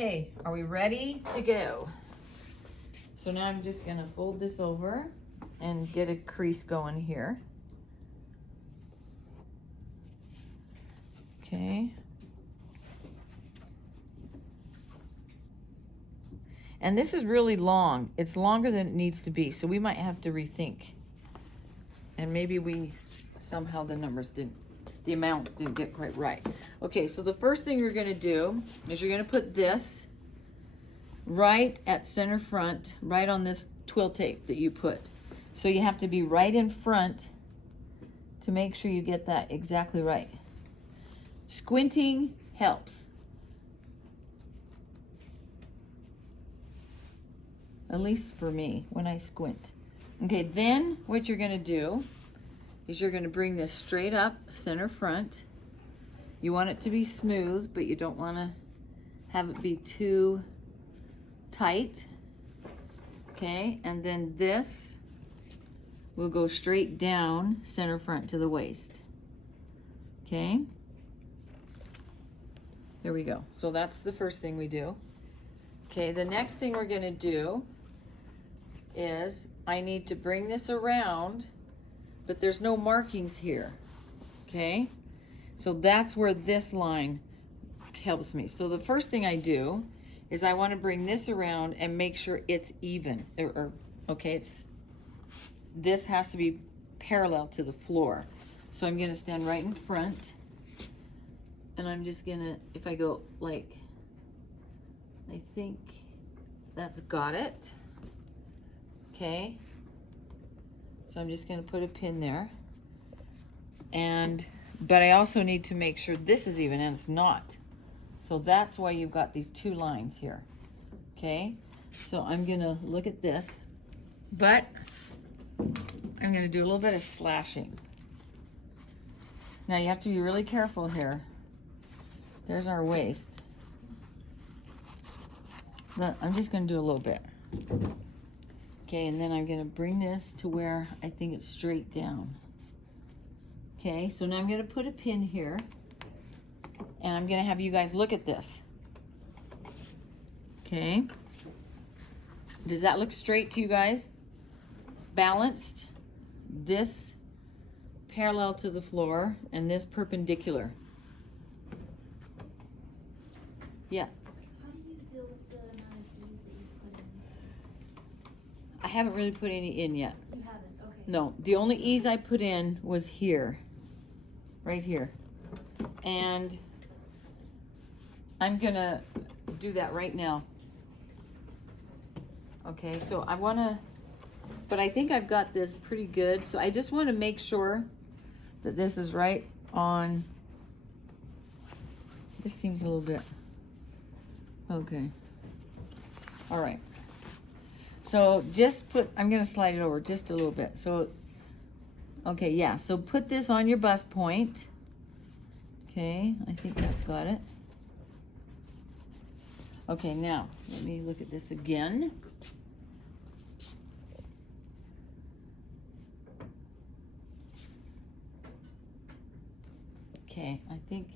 Okay, are we ready to go? So now I'm just gonna fold this over and get a crease going here. Okay. And this is really long. It's longer than it needs to be, so we might have to rethink. And maybe somehow the amounts didn't get quite right. Okay, so the first thing you're gonna do is you're gonna put this right at center front, right on this twill tape that you put. So you have to be right in front to make sure you get that exactly right. Squinting helps. At least for me, when I squint. Okay, then what you're gonna do is you're gonna bring this straight up center front. You want it to be smooth, but you don't wanna have it be too tight. Okay, and then this will go straight down center front to the waist. Okay, there we go. So that's the first thing we do. Okay, the next thing we're gonna do is I need to bring this around, but there's no markings here. Okay, so that's where this line helps me. So the first thing I do is I want to bring this around and make sure it's even. Okay, this has to be parallel to the floor. So I'm gonna stand right in front, and I'm just gonna, if I go like, I think that's got it. Okay, so I'm just gonna put a pin there. But I also need to make sure this is even, and it's not. So that's why you've got these two lines here. Okay, so I'm gonna look at this, but I'm gonna do a little bit of slashing. Now you have to be really careful here. There's our waist. But I'm just gonna do a little bit. Okay, and then I'm gonna bring this to where I think it's straight down. Okay, so now I'm gonna put a pin here, and I'm gonna have you guys look at this. Okay, does that look straight to you guys? Balanced, this parallel to the floor, and this perpendicular. Yeah. I haven't really put any in yet. You haven't, okay. No, the only ease I put in was here, right here. And I'm gonna do that right now. Okay, so I wanna, but I think I've got this pretty good. So I just wanna make sure that this is right on, this seems a little bit, okay. All right. So just put, I'm gonna slide it over just a little bit. So, okay, yeah, so put this on your bust point. Okay, I think that's got it. Okay, now, let me look at this again. Okay, I think,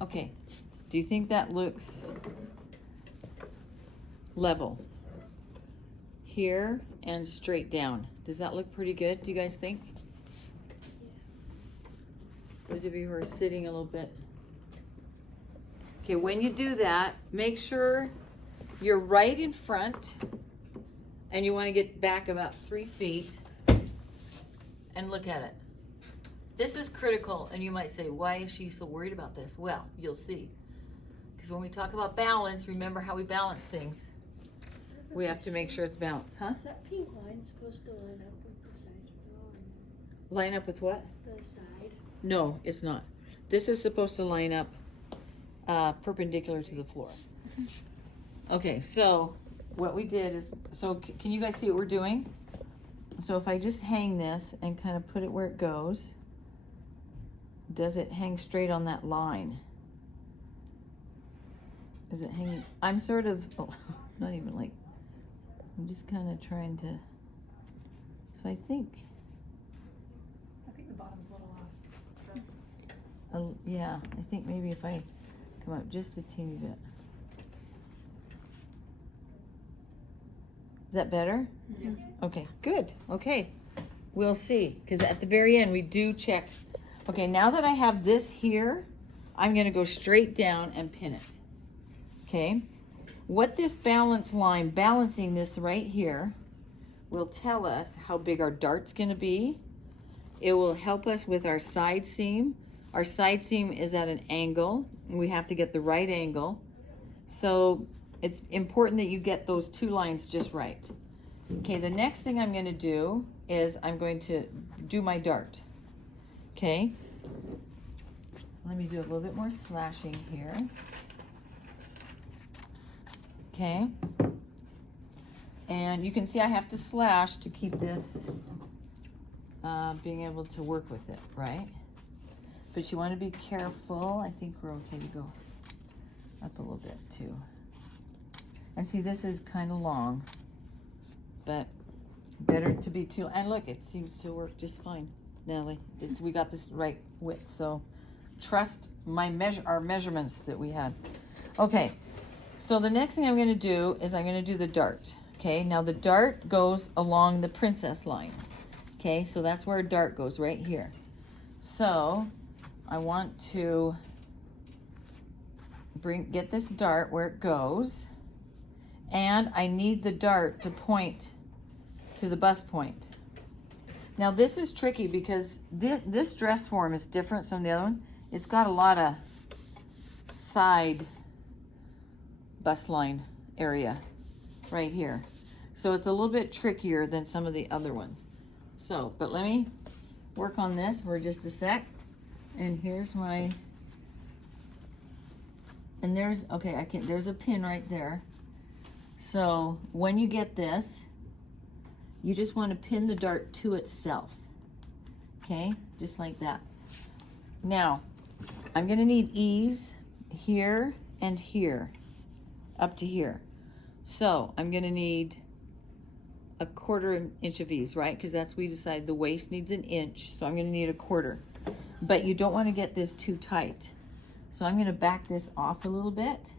okay, do you think that looks level here and straight down? Does that look pretty good, do you guys think? Those of you who are sitting a little bit. Okay, when you do that, make sure you're right in front, and you want to get back about 3 feet and look at it. This is critical, and you might say, why is she so worried about this? Well, you'll see. Because when we talk about balance, remember how we balance things. We have to make sure it's balanced, huh? Is that pink line supposed to line up with the side drawing? Line up with what? The side. No, it's not. This is supposed to line up perpendicular to the floor. Okay, so what we did is, so can you guys see what we're doing? So if I just hang this and kind of put it where it goes, does it hang straight on that line? Is it hanging? I'm sort of, oh, not even like, I'm just kind of trying to, so I think the bottom's a little off. Yeah, I think maybe if I come up just a teeny bit. Is that better? Yeah. Okay, good. Okay, we'll see. Because at the very end, we do check. Okay, now that I have this here, I'm going to go straight down and pin it. Okay, what this balance line, balancing this right here, will tell us how big our dart's going to be. It will help us with our side seam. Our side seam is at an angle. We have to get the right angle. So it's important that you get those two lines just right. Okay, the next thing I'm going to do is I'm going to do my dart. Okay, let me do a little bit more slashing here. Okay, and you can see I have to slash to keep this being able to work with it, right? But you want to be careful. I think we're okay to go up a little bit too. And see, this is kind of long, but better to be too. And look, it seems to work just fine, Natalie. We got this right width, so trust our measurements that we had. Okay, so the next thing I'm going to do is I'm going to do the dart. Okay, now the dart goes along the princess line. Okay, so that's where a dart goes, right here. So I want to get this dart where it goes, and I need the dart to point to the bust point. Now this is tricky because this dress form is different from the other one. It's got a lot of side bust line area right here. So it's a little bit trickier than some of the other ones. So, but let me work on this for just a sec. And here's my, and there's, okay, there's a pin right there. So when you get this, you just want to pin the dart to itself. Okay, just like that. Now, I'm gonna need ease here and here, up to here. So I'm gonna need a 1/4 inch of ease, right? Because that's, we decided the waist needs an inch, so I'm gonna need a 1/4. But you don't want to get this too tight. So I'm gonna back this off a little bit.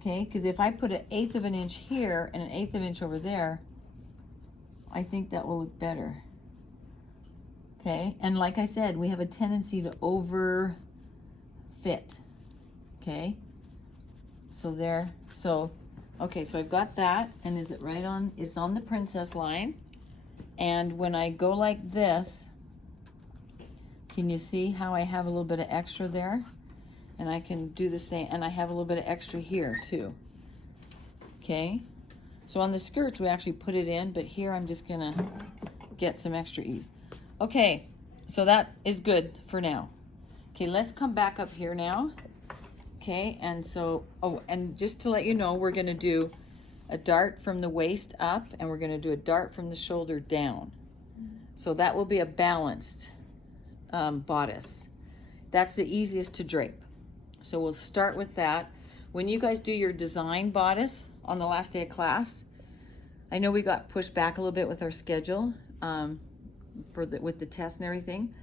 Okay, because if I put 1/8 of an inch here and 1/8 of an inch over there, I think that will look better. Okay, and like I said, we have a tendency to over fit. Okay, so there, so, okay, so I've got that, and is it right on, it's on the princess line. And when I go like this, can you see how I have a little bit of extra there? And I can do the same, and I have a little bit of extra here too. Okay, so on the skirts we actually put it in, but here I'm just gonna get some extra ease. Okay, so that is good for now. Okay, let's come back up here now. Okay, and so, oh, and just to let you know, we're gonna do a dart from the waist up, and we're gonna do a dart from the shoulder down. So that will be a balanced bodice. That's the easiest to drape. So we'll start with that. When you guys do your design bodice on the last day of class, I know we got pushed back a little bit with our schedule with the test and everything.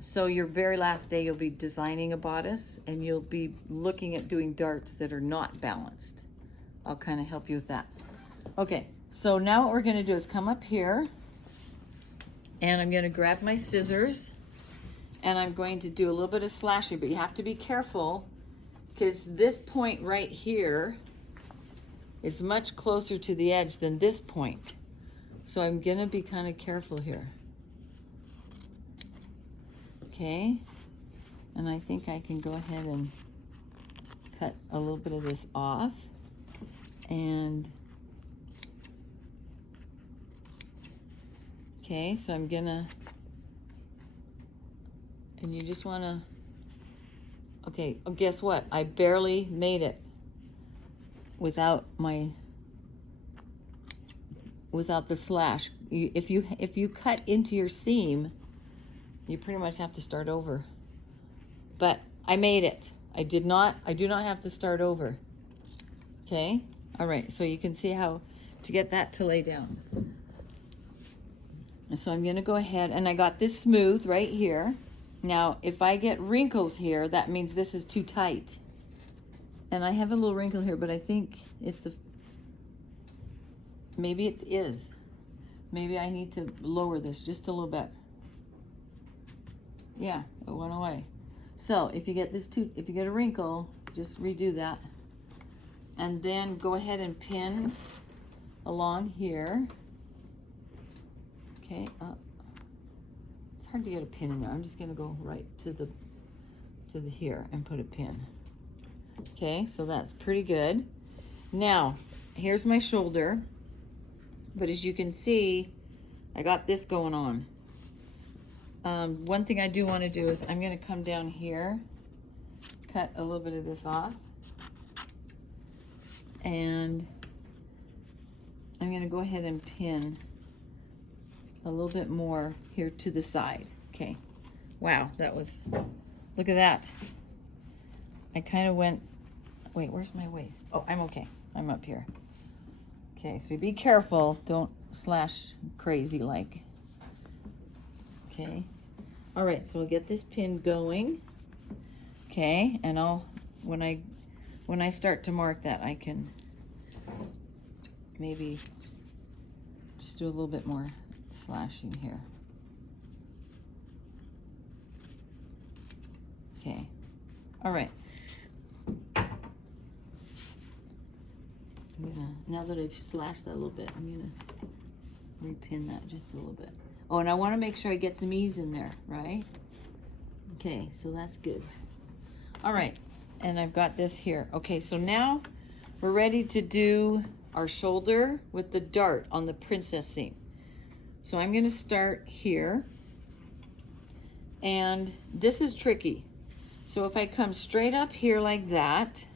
So your very last day, you'll be designing a bodice, and you'll be looking at doing darts that are not balanced. I'll kind of help you with that. Okay, so now what we're gonna do is come up here, and I'm gonna grab my scissors, and I'm going to do a little bit of slashing, but you have to be careful because this point right here is much closer to the edge than this point. So I'm gonna be kind of careful here. Okay, and I think I can go ahead and cut a little bit of this off. And okay, so I'm gonna, and you just wanna, okay, oh, guess what? I barely made it without the slash. If you cut into your seam, you pretty much have to start over. But I made it. I do not have to start over. Okay? All right, so you can see how to get that to lay down. And so I'm gonna go ahead, and I got this smooth right here. Now, if I get wrinkles here, that means this is too tight. And I have a little wrinkle here, but I think it's maybe it is. Maybe I need to lower this just a little bit. Yeah, it went away. So if you get if you get a wrinkle, just redo that. And then go ahead and pin along here. Okay, it's hard to get a pin in there. I'm just gonna go right to the here and put a pin. Okay, so that's pretty good. Now, here's my shoulder. But as you can see, I got this going on. One thing I do want to do is I'm going to come down here, cut a little bit of this off, and I'm going to go ahead and pin a little bit more here to the side. Okay. Wow, that was, look at that. I kind of went, wait, where's my waist? Oh, I'm okay. I'm up here. Okay, so be careful. Don't slash crazy like. Okay. All right, so we'll get this pin going. Okay, and when I start to mark that, I can maybe just do a little bit more slashing here. Okay. All right. Now that I've slashed that a little bit, I'm gonna repin that just a little bit. Oh, and I want to make sure I get some ease in there, right? Okay, so that's good. All right, and I've got this here. Okay, so now we're ready to do our shoulder with the dart on the princess seam. So I'm gonna start here, and this is tricky. So if I come straight up here like that,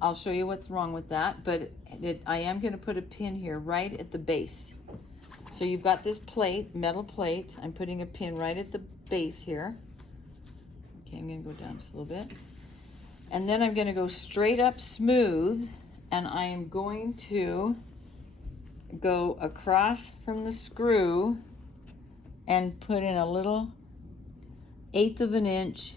I'll show you what's wrong with that, but I am going to put a pin here right at the base. So you've got this plate, metal plate. I'm putting a pin right at the base here. Okay, I'm going to go down just a little bit. And then I'm going to go straight up smooth, and I am going to go across from the screw and put in a little 1/8 of an inch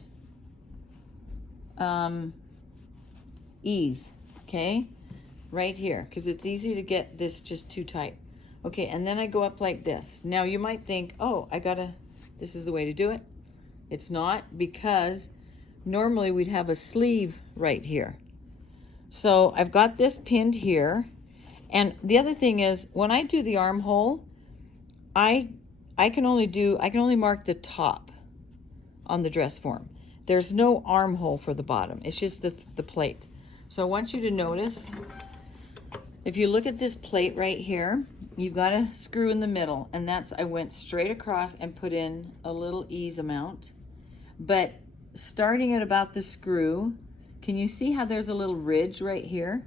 ease, okay, right here, because it's easy to get this just too tight. Okay, and then I go up like this. Now you might think, oh, this is the way to do it. It's not, because normally we'd have a sleeve right here. So I've got this pinned here, and the other thing is, when I do the armhole, I can only mark the top on the dress form. There's no armhole for the bottom. It's just the plate. So I want you to notice, if you look at this plate right here, you've got a screw in the middle, and I went straight across and put in a little ease amount. But starting at about the screw, can you see how there's a little ridge right here?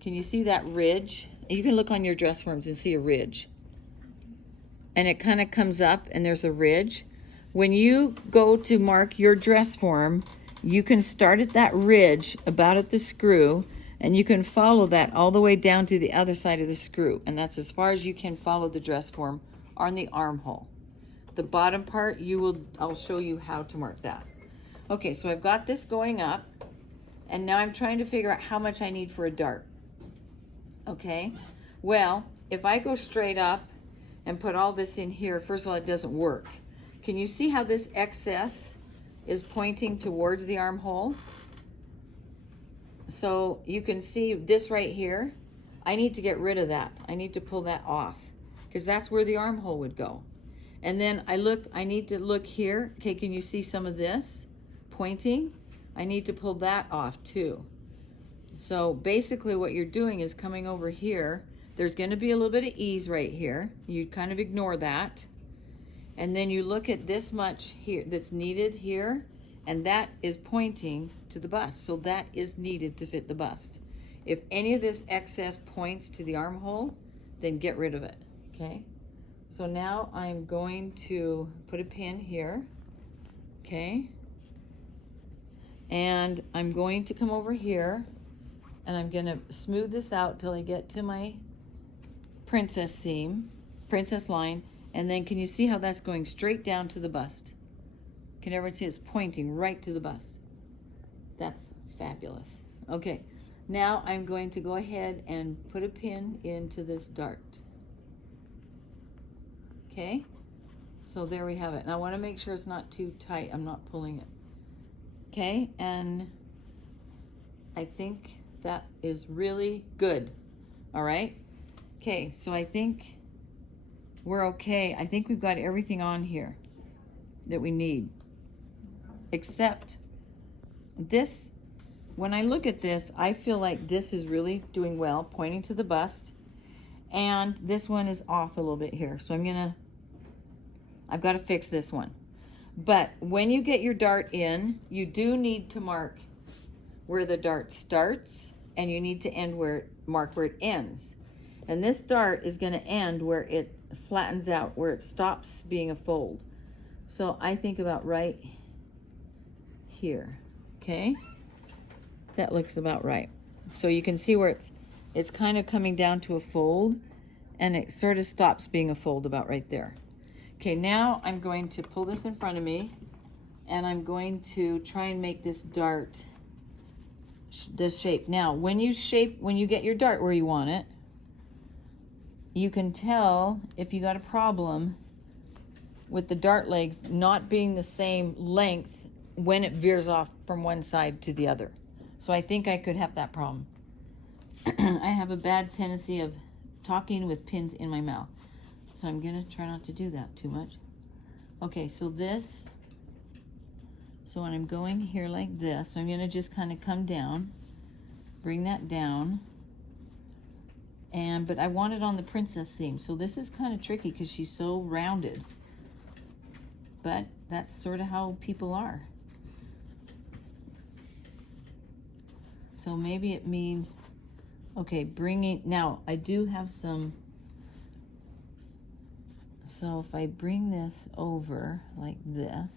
Can you see that ridge? You can look on your dress forms and see a ridge. And it kind of comes up and there's a ridge. When you go to mark your dress form, you can start at that ridge about at the screw, and you can follow that all the way down to the other side of the screw. And that's as far as you can follow the dress form on the armhole. The bottom part, I'll show you how to mark that. Okay, so I've got this going up, and now I'm trying to figure out how much I need for a dart. Okay, well, if I go straight up and put all this in here, first of all, it doesn't work. Can you see how this excess is pointing towards the armhole? So you can see this right here. I need to get rid of that. I need to pull that off, because that's where the armhole would go. And then I need to look here. Okay, can you see some of this pointing? I need to pull that off too. So basically what you're doing is coming over here. There's going to be a little bit of ease right here. You kind of ignore that. And then you look at this much here that's needed here, and that is pointing to the bust. So that is needed to fit the bust. If any of this excess points to the armhole, then get rid of it, okay? So now I'm going to put a pin here, okay? And I'm going to come over here, and I'm gonna smooth this out till I get to my princess seam, princess line, And then can you see how that's going straight down to the bust? Can everyone see it's pointing right to the bust? That's fabulous. Okay, now I'm going to go ahead and put a pin into this dart. Okay, so there we have it. And I want to make sure it's not too tight. I'm not pulling it. Okay, and I think that is really good. All right. Okay, so I think we're okay. I think we've got everything on here that we need, except this. When I look at this, I feel like this is really doing well, pointing to the bust, and this one is off a little bit here. So I've got to fix this one. But when you get your dart in, you do need to mark where the dart starts, and you need to mark where it ends. And this dart is going to end where it flattens out, where it stops being a fold. So I think about right here, okay? That looks about right. So you can see where it's kind of coming down to a fold, and it sort of stops being a fold about right there. Okay, now I'm going to pull this in front of me, and I'm going to try and make this dart this shape. Now, when you get your dart where you want it, you can tell if you got a problem with the dart legs not being the same length when it veers off from one side to the other. So I think I could have that problem. I have a bad tendency of talking with pins in my mouth. So I'm gonna try not to do that too much. Okay, so when I'm going here like this, so I'm gonna just kind of come down, bring that down, but I want it on the princess seam. So this is kind of tricky because she's so rounded, but that's sort of how people are. So maybe it means, okay, now I do have some, so if I bring this over like this,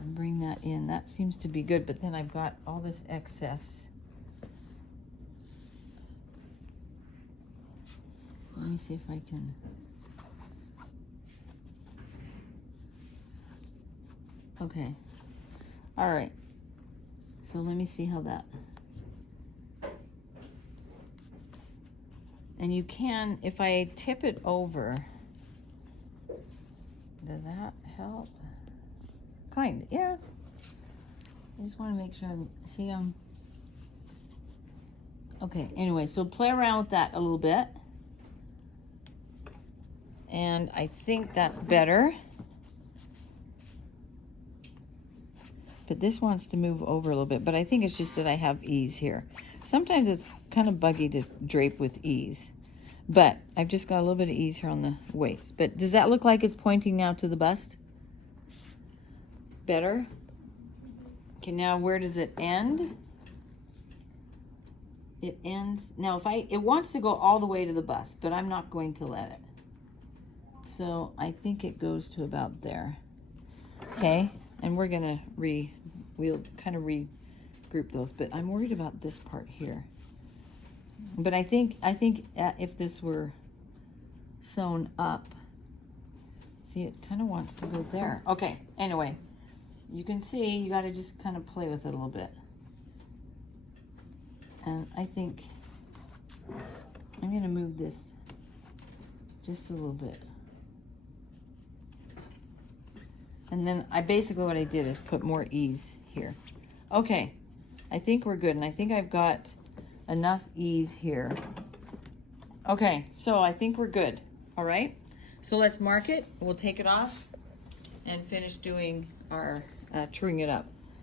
and bring that in, that seems to be good, but then I've got all this excess. Let me see if I can. Okay, all right. So let me see how that. And you can, if I tip it over, does that help? Kind of, yeah. I just want to make sure okay, anyway, so play around with that a little bit. And I think that's better. But this wants to move over a little bit, but I think it's just that I have ease here. Sometimes it's kind of buggy to drape with ease, but I've just got a little bit of ease here on the waist. But does that look like it's pointing now to the bust? Better? Okay, now where does it end? It ends, now it wants to go all the way to the bust, but I'm not going to let it. So I think it goes to about there. Okay, and we're gonna we'll kind of regroup those, but I'm worried about this part here. But I think if this were sewn up, see, it kind of wants to go there. Okay, anyway, you can see you got to just kind of play with it a little bit. And I think I'm going to move this just a little bit. And then basically what I did is put more ease here. Okay, I think we're good, and I think I've got enough ease here. Okay, so I think we're good. All right, so let's mark it. We'll take it off and finish doing our truing it up.